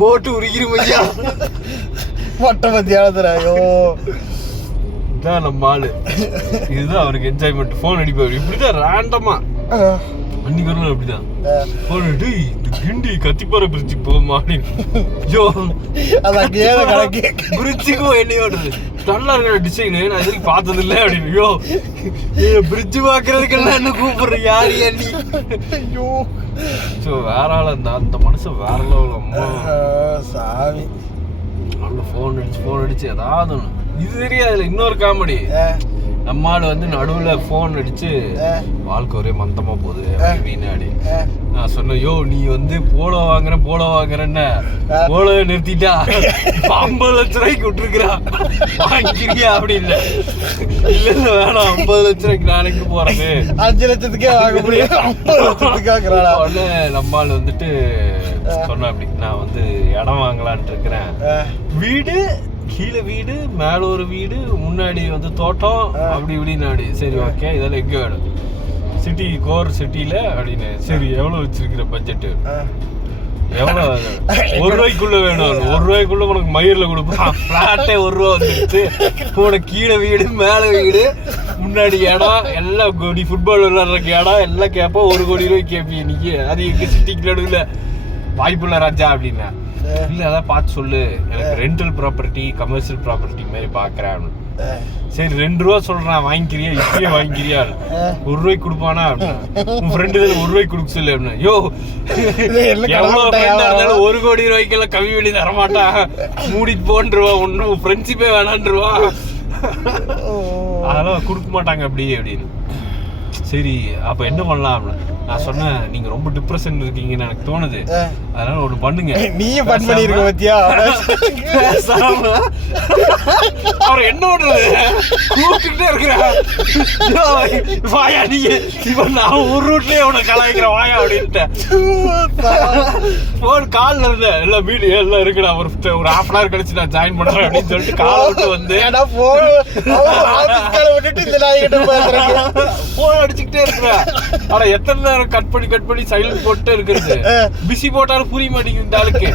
போட்டு உருகிருமையா மொட்டை மத்தியானத்துல. ஐயோ இதான் நம்ம ஆளு. இதுதான் அவருக்கு என்ஜாய்மெண்ட். ஃபோன் அடிப்பாரு இப்படிதான் ரேண்டமா. அன்னைக்கு வரலாம் அப்படிதான் ஃபோன் அடி இந்த கிண்டி கத்திப்பாறை பிரிட்ஜு போமா அப்படின்னு. ஐயோ அது அங்கேயே கணக்கு. பிரிட்ஜுக்கும் என்னையோடுது நல்லா இருக்கிற டிசைனு நான் இதுக்கு பார்த்தது இல்லை அப்படின்னு. ஐயோ பிரிட்ஜு பாக்குறதுக்கெல்லாம் என்ன கூப்பிடுற யாரு அண்ணி. ஐயோ ஸோ வேற ஆள் அந்த மனுஷன் வேற லெவல். அம்மா சாமி நல்ல ஃபோன் அடிச்சு ஏதாவது ஒன்று. இது தெரியாது இன்னொரு காமெடி. நம்ம ஆள் வந்து நடுவுல போன் அடிச்சு வாழ்க்கை ஒரே மந்தமா போகுது அப்படின்னு. நான் சொன்னேன் யோ நீ வந்து போலோ வாங்குறேன்னு போலோ நிறுத்திட்டா 50 லட்ச ரூபாய்க்கு விட்டுருக்குறா வாங்கிக்கிறியா அப்படின்னு. இல்ல வேணாம் 50 லட்ச ரூபாய்க்கு நாளைக்கு போறது 5 லட்சத்துக்கே வாங்க முடியும் 50 லட்சத்துக்காக. உடனே நம்ம ஆள் வந்துட்டு சொன்ன அப்படி நான் வந்து இடம் வாங்கலான்ட்டு இருக்கிறேன். வீடு கீழே வீடு மேல ஒரு வீடு முன்னாடி வந்து தோட்டம் அப்படி இப்படின்னு. சரி ஓகே இதெல்லாம் எங்க வேணும் சிட்டி கோர் சிட்டில அப்படின்னு. சரி எவ்வளவு வச்சிருக்கிற பட்ஜெட் எவ்வளவு? 1 ரூபாய்க்குள்ள வேணும். 1 ரூபாய்க்குள்ள உனக்கு மயிரில் கொடுப்பான். பிளாட்டே 1 ரூபா வந்துருச்சு. உனக்கு கீழே வீடு மேல வீடு முன்னாடி இடம் எல்லாம் கோடி ஃபுட்பால் விளையாடுறக்கு இடம் எல்லாம் கேட்போம். 1 கோடி ரூபாய்க்கு கேட்பீங்க நீங்க. அது எங்க சிட்டிக்கு நடுவில் வாய்ப்புள்ள ராஜா அப்படின்னா. இல்ல அதான் பார்த்து சொல்லு எனக்கு ரெண்டல் ப்ராப்பர்ட்டி கமர்ஷியல் ப்ராப்பர்ட்டி மாதிரி பாக்குறேன். சரி 2 ரூபா சொல்றான் வாங்கிக்கிறியா இப்பயே வாங்கிக்கிறியா 1 ரூபாய்க்கு கொடுப்பானா உன் ஃப்ரெண்டு 1 ரூபாய்க்கு கொடுக்க சொல்லு அப்படின்னு. யோ எவ்வளவு ஃப்ரெண்டா இருந்தாலும் 1 கோடி ரூபாய்க்கு எல்லாம் கம்மி பண்ணி தரமாட்டான் மூடிட்டு போன்றுவா ஒன்னும் ஃப்ரெண்ட்ஷிப்பே வேணான்றுவா அதெல்லாம் கொடுக்க மாட்டாங்க அப்படியே அப்படின்னு. சரி அப்ப என்ன பண்ணலாம்? நான் சொன்னேன் நீங்க ரொம்ப டிப்ரெஷன் இருக்கீங்கன்னு எனக்கு தோணுது. அதனால ஒண்ணு பண்ணுங்க. நீயும் பண் பண்ணிருக்க பத்தியா? அவர் என்ன பண்றது கூப்பிட்டுட்டே இருக்கிறான். வாயா நீ இப்ப நான் ஒரு ரூட்லயே உனக்கு கலாய்க்கிறேன் வாயா அப்படின்ட்டு. போன் கால்ல இருந்த எல்லாம் வீடு எல்லாம் இருக்குடா ஒரு 1/2 hour கழிச்சு நான் ஜாயின் பண்றேன் அப்படின்னு சொல்லிட்டு கால் விட்டு வந்து போன் அடிச்சுக்கிட்டே இருக்கிறேன். ஆனா எத்தனை நேரம் கட் பண்ணி சைலண்ட் போட்டு இருக்கிறது. பிசி போட்டாலும் புரிய மாட்டேங்குது இந்த ஆளுக்கு.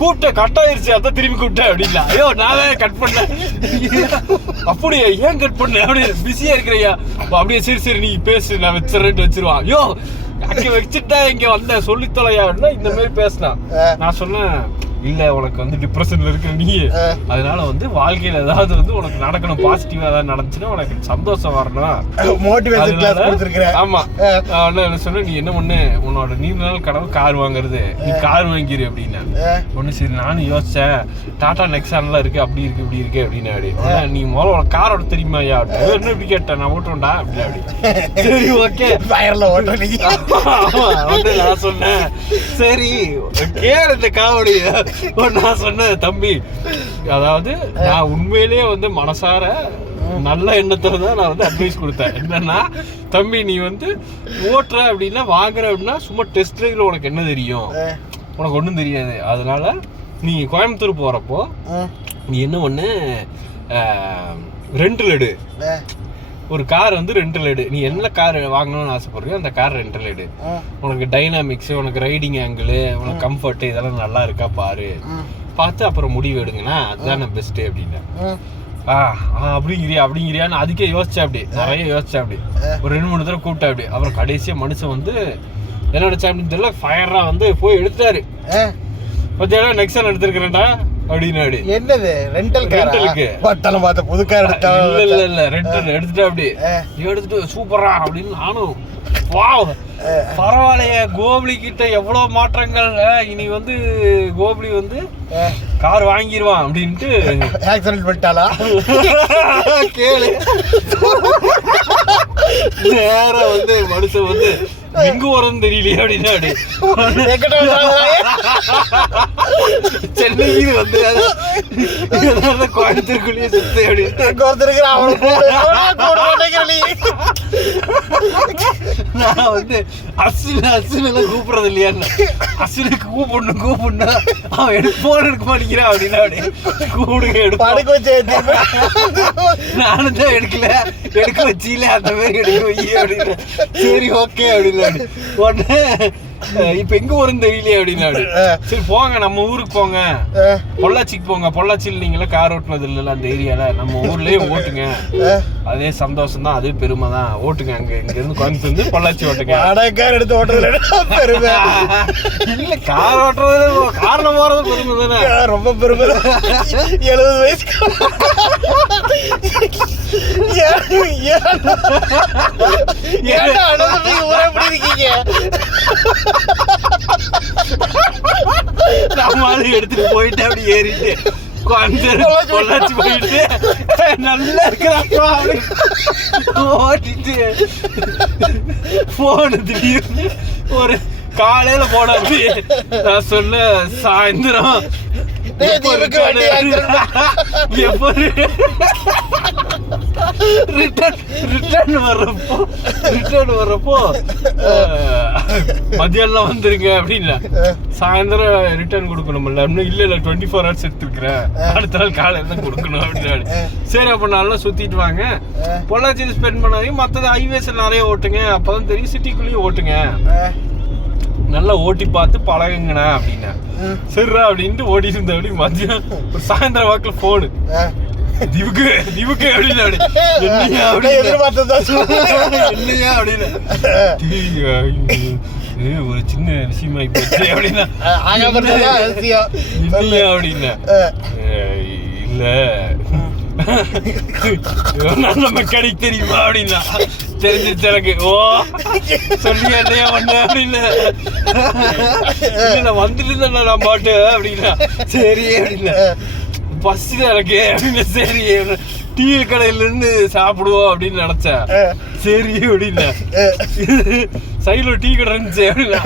கூப்பிட்டேன் கட் ஆயிருச்சு அதான் திரும்பி கூப்பிட்டேன் அப்படின்னா. ஐயோ நான் தான் கட் பண்ணேன். அப்படியே ஏன் கட் பண்ண அப்படியே பிஸியா இருக்கிறையா அப்படியே. சரி நீ பேசு நான் வச்சிருவான். ஐயோ அங்க வச்சுட்டா இங்க வந்த சொல்லி தொலையா இந்த மாதிரி பேசினான். நான் சொன்னேன் இல்ல உனக்கு வந்து டிப்ரெஷன்ல இருக்க நீ அதனால வந்து வாழ்க்கையில ஏதாவது வந்து உனக்கு நடக்கணும் பாசிட்டிவா ஏதாவது நடந்துச்சுன்னா உனக்கு சந்தோஷம் வரணும் மோட்டிவேஷன் கிளாஸ் கொடுத்திருக்கேன். ஆமா நான் என்ன சொன்னேன் நீ என்ன பண்ணு உன்னோட நீண்ட நாள் கனவு கார் வாங்குறது நீ கார் வாங்கிரு அப்படின்னு. ஒண்ணு சரி நானும் யோசிச்சேன் டாடா நெக்ஸான்லாம் இருக்கு அப்படி இருக்கு இப்படி இருக்கு அப்படின்னு. நீ முதல்ல உனக்கு காரோட தெரியுமா ஐயா என்ன இப்படி கேட்டேன் நான் ஓட்டுவேன்டா அப்படி. சரி ஓகே ஃபயர்ல ஓட்ட நான் சொன்னேன் சரி கேர் இந்த காவடி. நான் சொன்னேன் தம்பி அதாவது நான் உண்மையிலேயே வந்து மனசார நல்ல எண்ணத்துல தான் நான் வந்து அட்வைஸ் கொடுத்தேன். என்னன்னா தம்பி நீ வந்து ஓட்டுற அப்படின்னா வாங்குற அப்படின்னா சும்மா டெஸ்ட் ட்ரைவ்ல உனக்கு என்ன தெரியும் உனக்கு ஒன்றும் தெரியாது. அதனால நீ கோயம்புத்தூர் போறப்போ நீ என்ன ஒண்ணு ரெண்டல் எடு ஒரு கார் வந்து ரெண்டல் எடு. நீ என்ன கார் வாங்கணும்னு ஆசைப்படுறியோ அந்த கார் ரெண்டல் எடு. உனக்கு டைனாமிக்ஸ் உனக்கு ரைடிங் ஆங்கிள் உனக்கு கம்ஃபர்ட் இதெல்லாம் நல்லா இருக்கா பாரு பார்த்து அப்புறம் முடிவு எடுங்கண்ணா அதுதான் பெஸ்ட் அப்படின்னு. அப்படிங்கிறியான்னு அதுக்கே யோசிச்சேன். அப்படி நிறைய யோசிச்சேன். அப்படி ஒரு 2-3 தடவை கூப்பிட்டேன். அப்படி அப்புறம் கடைசியா மனுஷன் வந்து என்ன நினைச்சா அப்படின்னு தெரியல ஃபயரா வந்து போய் எடுத்தாரு. பத்தியா நெக்ஸான் எடுத்திருக்கிறேன்டா அப்படின்னாடி. என்னது ரெண்டல் ரெண்டலுக்கு பட்டல பார்த்த புது கார் எடுத்தா இல்ல ரெண்டல் எடுத்துட்டு அப்படி எடுத்துட்டு சூப்பரா அப்படின்னு நானும் வாவ் பரவாயில்லையே கோபுலி கிட்ட எவ்வளவு மாற்றங்கள் இனி வந்து கோபுலி வந்து கார் வாங்கிடுவான் அப்படின்ட்டு ஆக்சிடென்ட் பண்ணிட்டாளா கேளு. நேரா வந்து மனுஷன் வந்து எங்க வரன்னு தெரியலையே அப்படின்னா சென்னைக்கு வந்து கோயம்புத்தூருக்குள்ளேயே சுத்து அப்படின்னு நான் வந்து அஸ்வின் எல்லாம் கூப்பிடுறது இல்லையா அஸ்வினுக்கு கூப்பிடணும் அவன் போன் எடுக்க மாட்டேங்கிறான் அப்படின்னா கூப்பிடுங்க எடுக்க நானும் தான் எடுக்க வச்சில அந்த மாதிரி எடுக்க வை அப்படின்னு. சரி ஓகே அப்படின்னு உடனே இப்ப எங்க வரும் தெரியலையே அப்படின்னாரு. சரி போங்க நம்ம ஊருக்கு போங்க, பொள்ளாச்சிக்கு போங்க, பொள்ளாச்சியில் நீங்களா கார் ஓட்டுனது இல்ல அந்த ஏரியால, நம்ம ஊர்லயே ஓட்டுங்க, அதே சந்தோஷம் தான், அதே பெருமை தான், ஓட்டுங்க. அங்க இங்க இருந்து கோயம்புத்தூர் இருந்து பொள்ளாச்சி ஓட்டுங்க. கார் எடுத்து ஓட்டுறது பெருமை இல்ல, கார் ஓட்டுறது கார்ல போறது பெருமை தானே, ரொம்ப பெருமை. 70 வயசுக்கு ஊரே இருக்கீங்க. நம்மளால எடுத்துட்டு போயிட்டு அப்படி ஏறிட்டு பொள்ளாச்சி போயிட்டு நல்லா இருக்கிறப்பா ஓட்டிட்டு போன திடீர்னு ஒரு காலையில போனாச்சு. நான் சொன்ன சாயந்தரம் ரிட்டர்ன் வர்றப்போ மதியம் வந்துருங்க அப்படின்னா, சாயந்தரம் ரிட்டர்ன் கொடுக்கணும்ல. இன்னும் இல்ல 24 hours எடுத்துருக்கிறேன், அடுத்த நாள் காலையில தான் கொடுக்கணும் அப்படின்னு. சரி அப்ப நல்லா சுத்திட்டு வாங்க, பொள்ளாச்சியில் ஸ்பெண்ட் பண்ணாதீங்க, மற்றது ஹைவேஸ்ல நிறைய ஓட்டுங்க, அப்பதான் தெரியும், சிட்டிக்குள்ளேயும் ஓட்டுங்க, நல்லா ஓட்டி பார்த்து பழகுங்கண்ணா அப்படின்னா. சரிடா அப்படின்ட்டு ஓடிட்டு இருந்த. அப்படி மதியம் ஒரு சாயந்தரம் வாக்குல போனு திவுக்கு அப்படின்னு என்னையா அப்படின்னு ஒரு சின்ன விஷயமாயி போச்சு அப்படின்னா. இல்லையா அப்படின்னா, இல்ல நல்ல மெக்கானிக் தெரியுமா அப்படின்னா. தெரிஞ்சிருச்சு எனக்கு. ஓ சொல்லி என்னையா பண்ண அப்படின்னு. நான் வந்துட்டு இருந்தேன் நான் பாட்டு அப்படின்னா. சரி அப்படின்னா, பசி எனக்கு அப்படின்னு. சரி டீ கடையில இருந்து சாப்பிடுவோம் அப்படின்னு நினைச்சேன். சரி அப்படின்னா, சைடுல டீ கடை இருந்துச்சு அப்படின்னா.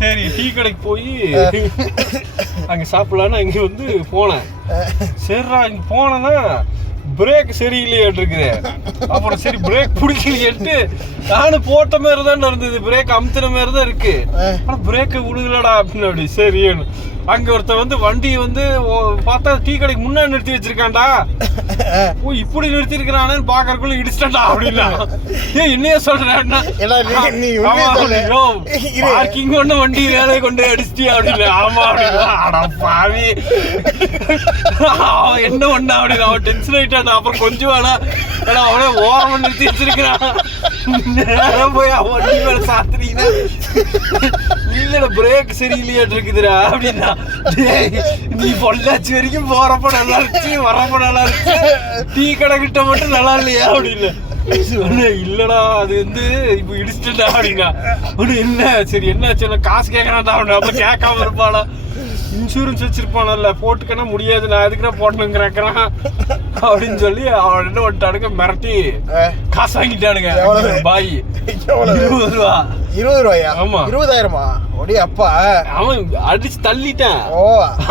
சரி டீ கடைக்கு போய் அங்க சாப்பிடலான்னு அங்க வந்து போனேன். சரிடா இங்க போனேன்னா பிரேக் சரியில்லையாட்டு இருக்குது. அப்புறம் சரி பிரேக் பிடிக்கலையேட்டு நானும் போட்ட மாதிரி தான் இருந்தது, பிரேக் அமுத்துன மாதிரி தான் இருக்கு, ஆனா பிரேக்கை விடுகலடா அப்படின்னு. அப்படி சரி அங்க ஒருத்தன் வந்து வண்டி வந்து பார்த்தா டீ கடைக்கு முன்னாடி நிறுத்தி வச்சிருக்கான்டா. ஓ இப்படி நிறுத்தி இருக்கிறானு பாக்குறதுக்குள்ள இடிச்சிட்டா அப்படின்னா. என்னைய சொல்றேன், பார்க்கிங் ஒண்ணு வண்டி வேலையை கொண்டு அடிச்சிட்டியா அப்படின்னு. ஆமா அப்படின்னா. பாவி அவன் என்ன பண்ணா அப்படின்னு அவன் டென்ஷன் ஆயிட்டான். அப்புறம் கொஞ்சம் வேணா ஏன்னா அவனே ஓரமா நிறுத்தி வச்சிருக்கிறான். நேரம் போய் அவன் வண்டி மேல சாத்துறீங்கன்னா, இல்ல பிரேக் சரியில்லையாட்டு இருக்குதுடா அப்படின்னா. நீ பொள்ளாச்சி வரைக்கும் போறப்ப நல்லா இருந்துச்சு, வரப்ப நல்லா இருந்துச்சு, டீ கடை கிட்ட மட்டும் நல்லா இல்லையா அப்படின்னு. இல்லடா அது வந்து இப்ப இடிச்சிட்டா அப்படின்னா. என்ன சரி என்ன காசு கேட்கறான்டா அவனு. அப்ப கேட்காம இருப்பானா, இன்சூரன்ஸ் வச்சிருப்பானல்ல, போட்டுக்கனா முடியாது, நான் எதுக்குன்னா போட்டணுங்கிறான் அப்படின்னு சொல்லி அவன் என்ன பண்ணிட்டானுங்க, மிரட்டி காசு வாங்கிட்டானுங்க. பாய் 20 ரூபா. 20 ரூபாயா? ஆமா 20,000மா? அப்பா அவன் அடிச்சு தள்ளிட்டான்.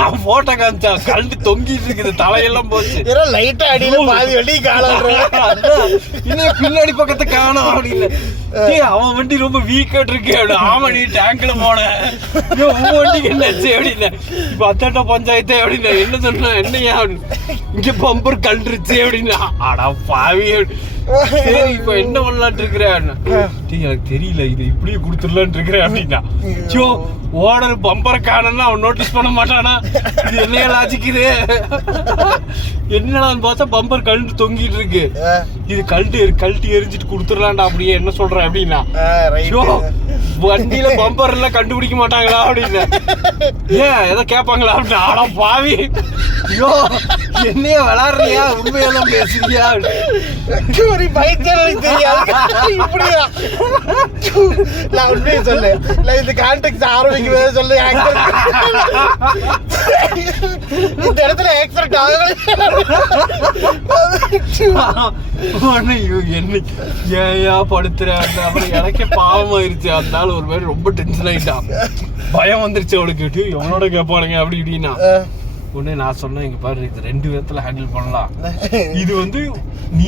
அவன் போட்டோ காமிச்சான், கழண்டு தொங்கிட்டு இருக்குது, தலையெல்லாம் போச்சு. லைட்டா அடியில பாதி வண்டி காணோம், இன்னும் பின்னாடி பக்கத்தை காணோம் அப்படின்னு. அவன் வண்டி ரொம்ப வீக்காட்டு இருக்கு அப்படி. ஆமா நீ டேங்க்ல போன வண்டிக்கு என்னாச்சு அப்படின்னு. இப்ப அத்தாட்ட பஞ்சாயத்து அப்படின்னு. என்ன சொன்ன என்னையா இங்க பம்பர் கழுந்துருச்சு அப்படின்னா. அடா பாவி. சரி இப்ப என்ன பண்ணலான் இருக்கிறேன். எனக்கு தெரியல, இது இப்படியே கொடுத்துடலான் இருக்கிறேன் அப்படின்னா. சோ ஓனர் பம்பரை காணன்னா அவன் நோட்டீஸ் பண்ண மாட்டானா? இது என்னையா லாஜிக் இது? என்னடான்னு பார்த்தா பம்பர் கழண்டு தொங்கிட்டு இருக்கு. இது கழட்டி எரிஞ்சிட்டு கொடுத்துடலான்டா அப்படியே. என்ன சொல்றேன் அப்படின்னா, வண்டியில பம்பர் எல்லாம் கண்டுபிடிக்க மாட்டாங்களா அப்படின்னு. ஏன் எதை கேட்பாங்களா அப்படின்னு. ஆனா பாவி, ஐயோ என்னையா விளாடுறியா, உண்மையெல்லாம் பேசுறியா? இப்படியா நான் உண்மையை சொல்லு, இந்த கான்டாக்ட் ஆரம்பிக்கவே சொல்லு. இந்த இடத்துல ஆக்சிடென்ட் ஏயா படுத்துற. அப்புறம் எனக்கே பாவமாயிருச்சு. அதனால ஒரு மாதிரி ரொம்ப டென்ஷன் ஆயிட்டான், பயம் வந்துருச்சு அவளுக்கு. எவனோட கேட்பானுங்க அப்படி இப்படின்னா. உடனே நான் சொன்னேன், இங்க பாரு இது 2 விதத்துல ஹேண்டில் பண்ணலாம். இது வந்து நீ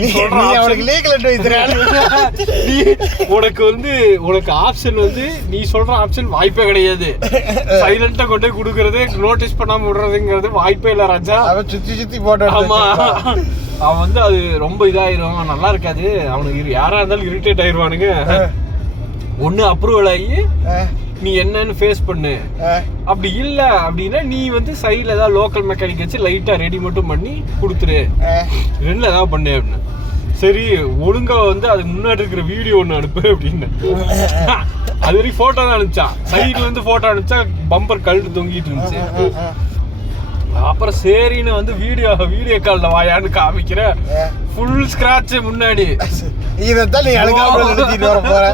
உனக்கு வந்து உனக்கு ஆப்ஷன் வந்து நீ சொல்ற ஆப்ஷன் வாய்ப்பே கிடையாது. சைலண்டா கொண்டு போய் கொடுக்கறது, நோட்டீஸ் பண்ணாம விடுறதுங்கிறது வாய்ப்பே இல்ல ராஜா. சுத்தி போட்டு. ஆமா அவன் வந்து அது ரொம்ப இதாயிரும், நல்லா இருக்காது அவனுக்கு. யாரா இருந்தாலும் இரிட்டேட் ஆயிருவானுங்க. ஒண்ணு அப்ரூவல் ஆகி நீ என்னன்னு ஃபேஸ் பண்ணு. அப்படி இல்ல அப்படின்னா நீ வந்து சைடுல ஏதாவது லோக்கல் மெக்கானிக் வச்சு லைட்டா ரெடி மட்டும் பண்ணி கொடுத்துரு, ரெண்டுல ஏதாவது பண்ணு அப்படின்னு. சரி ஒழுங்கா வந்து அதுக்கு முன்னாடி இருக்கிற வீடியோ ஒண்ணு அனுப்பு அப்படின்னு. அது வரைக்கும் போட்டோ தான் அனுப்பிச்சான். சைடுல இருந்து போட்டோ அனுப்பிச்சா பம்பர் கழுத்து தொங்கிட்டு இருந்துச்சு. அப்புறம் சரின்னு வந்து வீடியோ கால்ல வாயான்னு காமிக்கிற ஃபுல் ஸ்கிராட்ச் முன்னாடி. இதைத்தான் நீ அழுகாம நிறுத்திட்டு வர போற.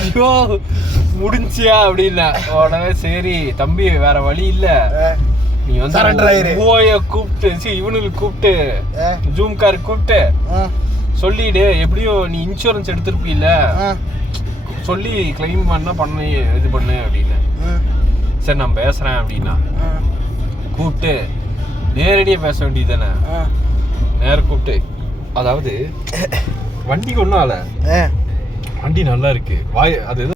ஐயோ முடிஞ்சியா அப்படின்னா உடனே சரி தம்பி வேற வழி இல்ல, நீ வந்து போய கூப்பிட்டு இவனுக்கு கூப்பிட்டு ஜூம் கார் கூப்பிட்டு சொல்லிடு, எப்படியும் நீ இன்சூரன்ஸ் எடுத்திருப்பீல்ல, சொல்லி கிளைம் பண்ண இது பண்ணு அப்படின்னு. சரி நான் பேசுறேன் அப்படின்னா கூப்பிட்டு நேரடியாக பேச வேண்டியது தானே. நேர கூப்பிட்டு அதாவது வண்டிக்கு ஒன்றும் ஆல, வண்டி நல்லா இருக்கு அது